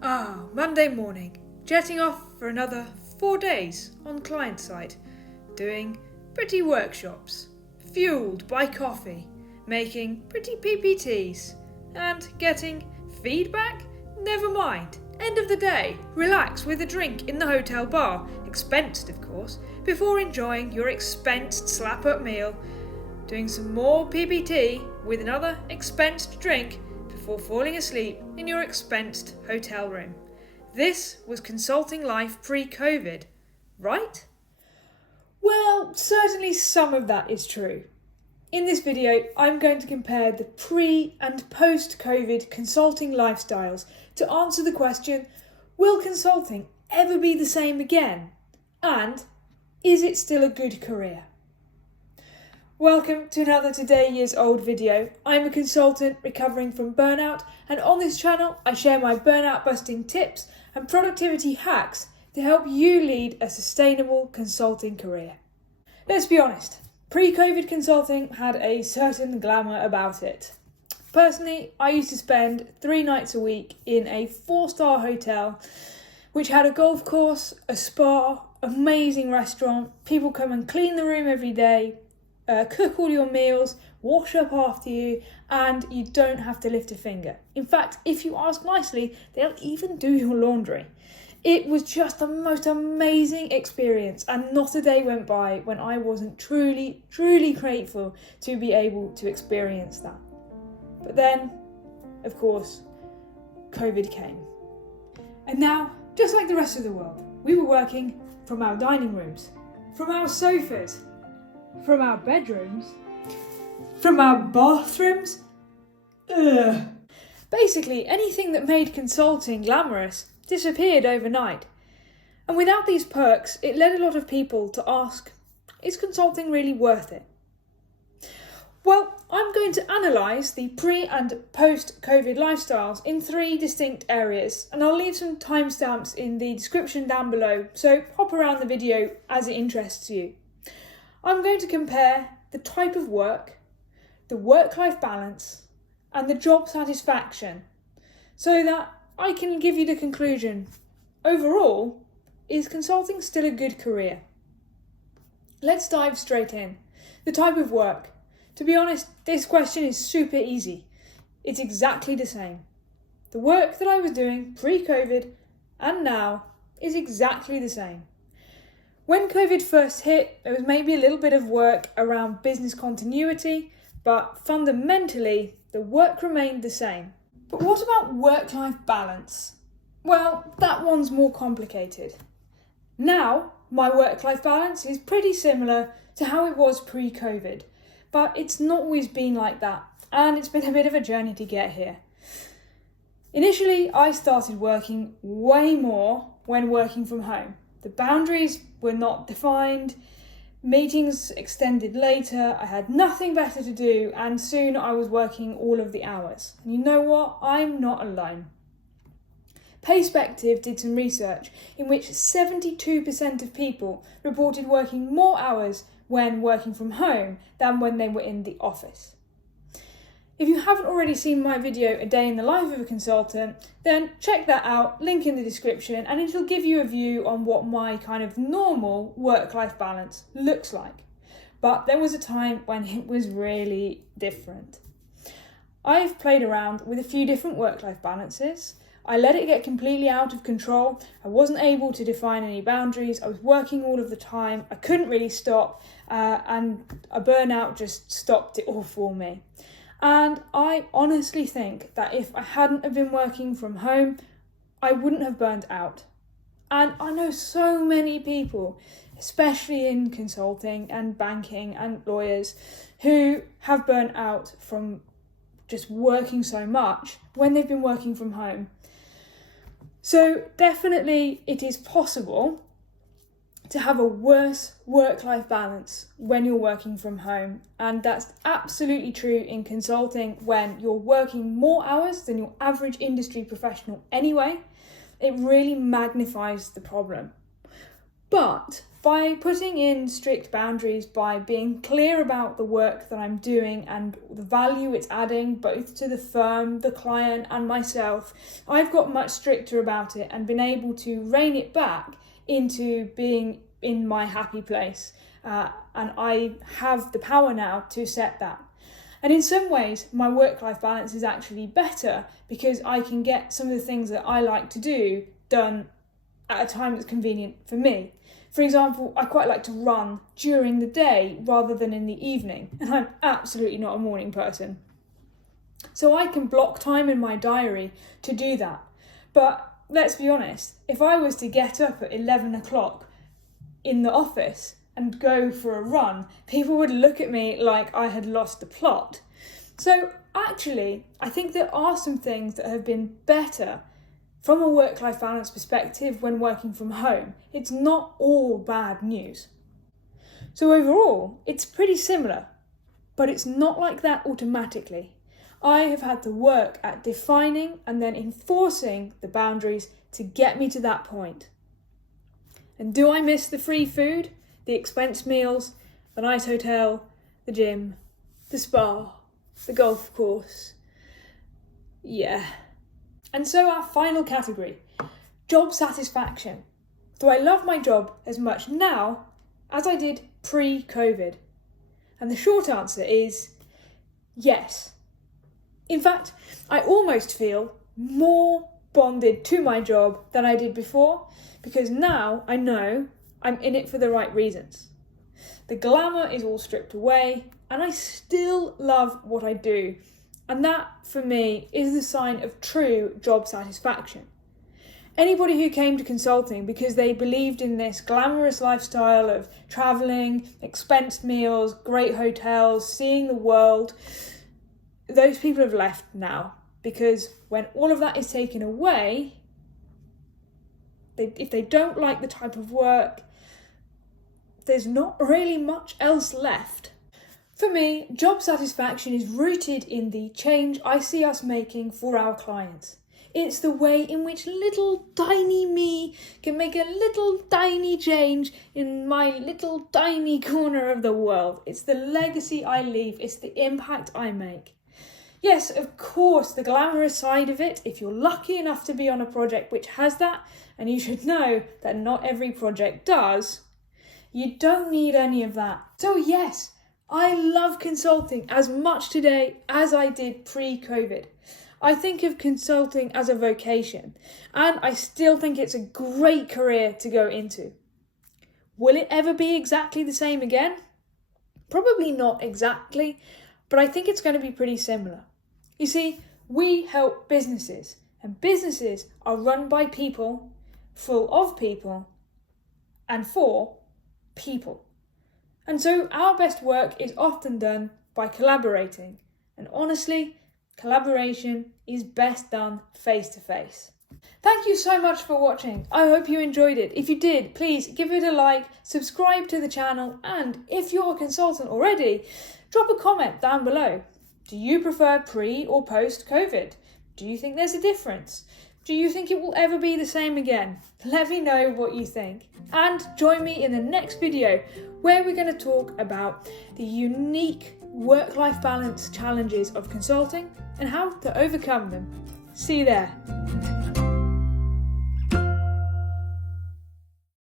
Monday morning, jetting off for another 4 days on client site, doing pretty workshops, fueled by coffee, making pretty PPTs, and getting feedback? Never mind. End of the day, relax with a drink in the hotel bar, expensed of course, before enjoying your expensed slap-up meal, doing some more PPT with another expensed drink before falling asleep in your expensed hotel room. This was consulting life pre-COVID, right? Well, certainly some of that is true. In this video, I'm going to compare the pre- and post-COVID consulting lifestyles to answer the question, will consulting ever be the same again? And is it still a good career? Welcome to another today-years-old video. I'm a consultant recovering from burnout, and on this channel I share my burnout-busting tips and productivity hacks to help you lead a sustainable consulting career. Let's be honest, pre-COVID consulting had a certain glamour about it. Personally, I used to spend 3 nights a week in a 4-star hotel which had a golf course, a spa, amazing restaurant, people come and clean the room every day, cook all your meals, wash up after you, and you don't have to lift a finger. In fact, if you ask nicely, they'll even do your laundry. It was just the most amazing experience, and not a day went by when I wasn't truly grateful to be able to experience that. But then, of course, COVID came. And now, just like the rest of the world, we were working from our dining rooms, from our sofas, from our bedrooms, from our bathrooms. Basically, anything that made consulting glamorous disappeared overnight. And without these perks, it led a lot of people to ask, is consulting really worth it? Well, I'm going to analyse the pre- and post-COVID lifestyles in 3 distinct areas, and I'll leave some timestamps in the description down below, so hop around the video as it interests you. I'm going to compare the type of work, the work-life balance, and the job satisfaction, so that I can give you the conclusion. Overall, is consulting still a good career? Let's dive straight in. The type of work. To be honest, this question is super easy. It's exactly the same. The work that I was doing pre-COVID and now is exactly the same. When COVID first hit, there was maybe a little bit of work around business continuity, but fundamentally, the work remained the same. But what about work-life balance? Well, that one's more complicated. Now, my work-life balance is pretty similar to how it was pre-COVID, but it's not always been like that, and it's been a bit of a journey to get here. Initially, I started working way more when working from home. The boundaries were not defined, meetings extended later, I had nothing better to do, and soon I was working all of the hours. And you know what? I'm not alone. Payspective did some research in which 72% of people reported working more hours when working from home than when they were in the office. If you haven't already seen my video, A Day in the Life of a Consultant, then check that out, link in the description, and it'll give you a view on what my kind of normal work-life balance looks like. But there was a time when it was really different. I've played around with a few different work-life balances. I let it get completely out of control. I wasn't able to define any boundaries. I was working all of the time. I couldn't really stop, and a burnout just stopped it all for me. And I honestly think that if I hadn't have been working from home, I wouldn't have burnt out. And I know so many people, especially in consulting and banking and lawyers, who have burnt out from just working so much when they've been working from home. So definitely it is possible to have a worse work-life balance when you're working from home. And that's absolutely true in consulting when you're working more hours than your average industry professional anyway. It really magnifies the problem. But by putting in strict boundaries, by being clear about the work that I'm doing and the value it's adding both to the firm, the client and myself, I've got much stricter about it and been able to rein it back into being in my happy place. And I have the power now to set that. And in some ways, my work-life balance is actually better because I can get some of the things that I like to do done at a time that's convenient for me. For example, I quite like to run during the day rather than in the evening, and I'm absolutely not a morning person. So I can block time in my diary to do that. But let's be honest, if I was to get up at 11 o'clock in the office and go for a run, people would look at me like I had lost the plot. So actually, I think there are some things that have been better from a work-life balance perspective when working from home. It's not all bad news. So overall, it's pretty similar, but it's not like that automatically. I have had to work at defining and then enforcing the boundaries to get me to that point. And do I miss the free food, the expense meals, the nice hotel, the gym, the spa, the golf course? Yeah. And so our final category, job satisfaction. Do I love my job as much now as I did pre-COVID? And the short answer is yes. In fact, I almost feel more bonded to my job than I did before, because now I know I'm in it for the right reasons. The glamour is all stripped away, and I still love what I do. And that, for me, is the sign of true job satisfaction. Anybody who came to consulting because they believed in this glamorous lifestyle of travelling, expense meals, great hotels, seeing the world, those people have left now. Because when all of that is taken away, if they don't like the type of work, there's not really much else left. For me, job satisfaction is rooted in the change I see us making for our clients. It's the way in which little tiny me can make a little tiny change in my little tiny corner of the world. It's the legacy I leave. It's the impact I make. Yes, of course, the glamorous side of it, if you're lucky enough to be on a project which has that, and you should know that not every project does, you don't need any of that. So yes, I love consulting as much today as I did pre-COVID. I think of consulting as a vocation, and I still think it's a great career to go into. Will it ever be exactly the same again? Probably not exactly, but I think it's going to be pretty similar. You see, we help businesses, and businesses are run by people, full of people, and for people. And so our best work is often done by collaborating. And honestly, collaboration is best done face to face. Thank you so much for watching. I hope you enjoyed it. If you did, please give it a like, subscribe to the channel, and if you're a consultant already, drop a comment down below. Do you prefer pre or post COVID? Do you think there's a difference? Do you think it will ever be the same again? Let me know what you think. And join me in the next video where we're going to talk about the unique work-life balance challenges of consulting and how to overcome them. See you there.